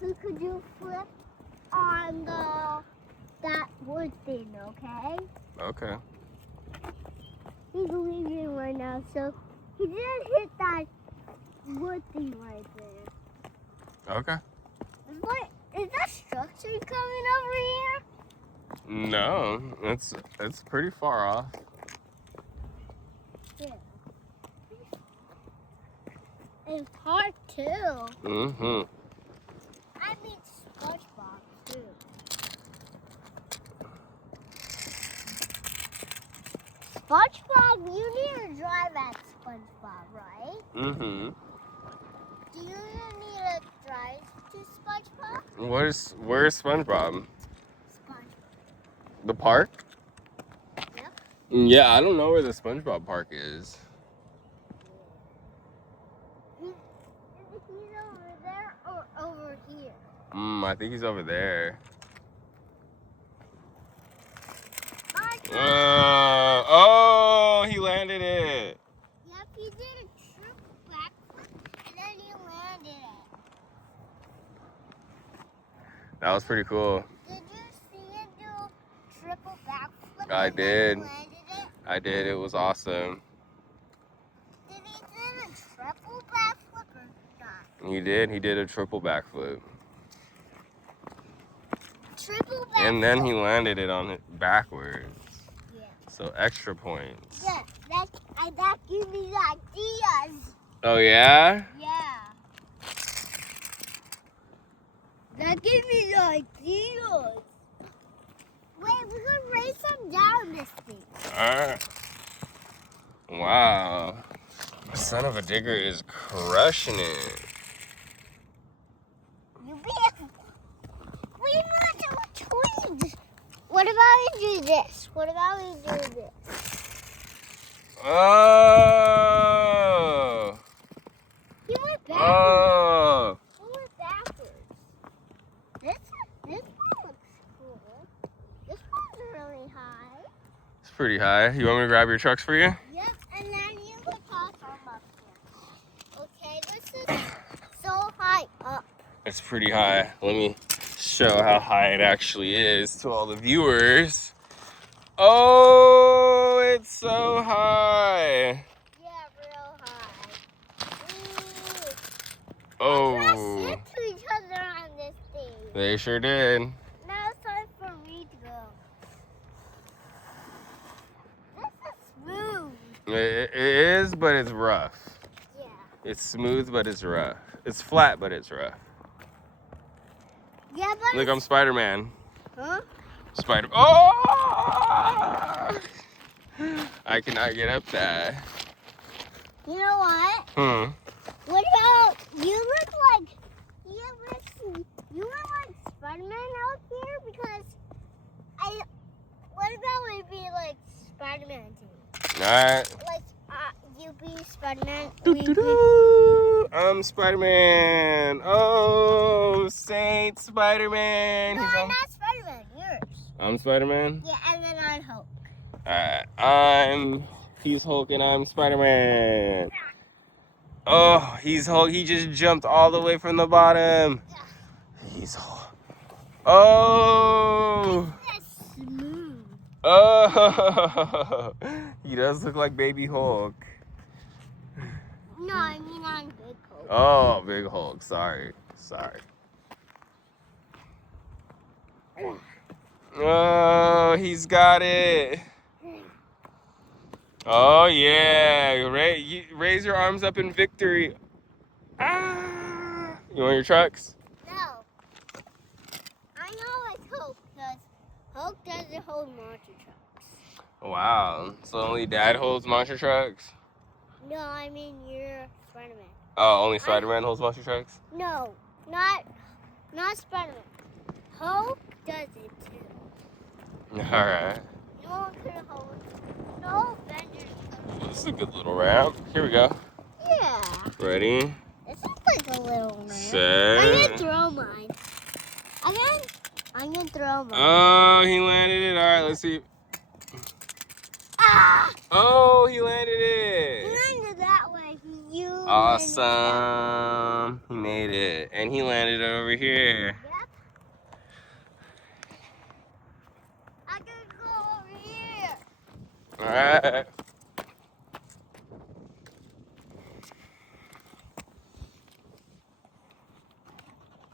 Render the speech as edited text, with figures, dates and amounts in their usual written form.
could you flip on that wood thing, okay? Okay. He's leaving right now, so he didn't hit that wood thing right there. Okay. What is that structure coming over here? No, it's pretty far off. Yeah. And part 2. Mm-hmm. I mean SpongeBob too. SpongeBob, you need to drive at SpongeBob, right? Mm-hmm. Do you need to drive to SpongeBob? Where's SpongeBob? SpongeBob. The park? Yep. Yeah, I don't know where the SpongeBob park is. He's over there or over here? I think he's over there. Oh, he landed it. Yep, he did a triple backflip and then he landed it. That was pretty cool. Did you see him do triple backflip? I and did. Then he landed it? I did. It was awesome. Did he do a triple backflip or not? He did. He did a triple backflip. Triple backflip. And then he landed it on it backwards. Yeah. So extra points. Yeah, that gives me ideas. Oh, yeah? Yeah. That gives me ideas. Wait, we're gonna race him down this thing. Alright. Wow. The son of a digger is crushing it. You be. We want to tweet. What about we do this? What about we do this? Oh! He went backwards. Oh! He went backwards. This one looks cool. This one's really high. It's pretty high. You want me to grab your trucks for you? Yep, and then you can toss them up here. Okay, this is so high up. It's pretty high. Let me show how high it actually is to all the viewers. Oh, it's so high. Yeah, real high. Oh. Let's hit to each other on this thing. They sure did. Now it's time for me to go. This is smooth. It is, but it's rough. Yeah. It's smooth, but it's rough. It's flat, but it's rough. Yeah, but Look, I'm Spider-Man. Huh? Oh! I cannot get up that. You know what? What about you look like Spider-Man out here because what about we be like Spider-Man too? Alright. Like you be Spider-Man. I'm Spider-Man. Oh, Saint Spider-Man. No, I'm not Spider-Man. Yours. I'm Spider-Man? Yeah, and then I'm Hulk. Alright. He's Hulk and I'm Spider-Man. Oh, he's Hulk. He just jumped all the way from the bottom. He's Hulk. Oh. That's smooth. Oh. He does look like baby Hulk. No, I mean I'm Big Hulk. Oh, big Hulk. Sorry. Oh, he's got it. Oh, yeah. Raise your arms up in victory. Ah. You want your trucks? No. I know it's Hulk because Hulk doesn't hold monster trucks. Wow. So only Dad holds monster trucks? No, I mean you're Spider-Man. Oh, only Spider-Man holds monster trucks? No, not Spider-Man. Hulk does it too. Alright. No one could hold it. No Avengers. This is a good little ramp. Here we go. Yeah. Ready? This is like a little man. Set. I'm gonna throw mine. I'm gonna throw mine. Oh, he landed it. Alright, let's see. Ah! Oh, he landed He it. landed that way. You. Awesome. He made it. And he landed over here. Yep. I can go over here. Alright.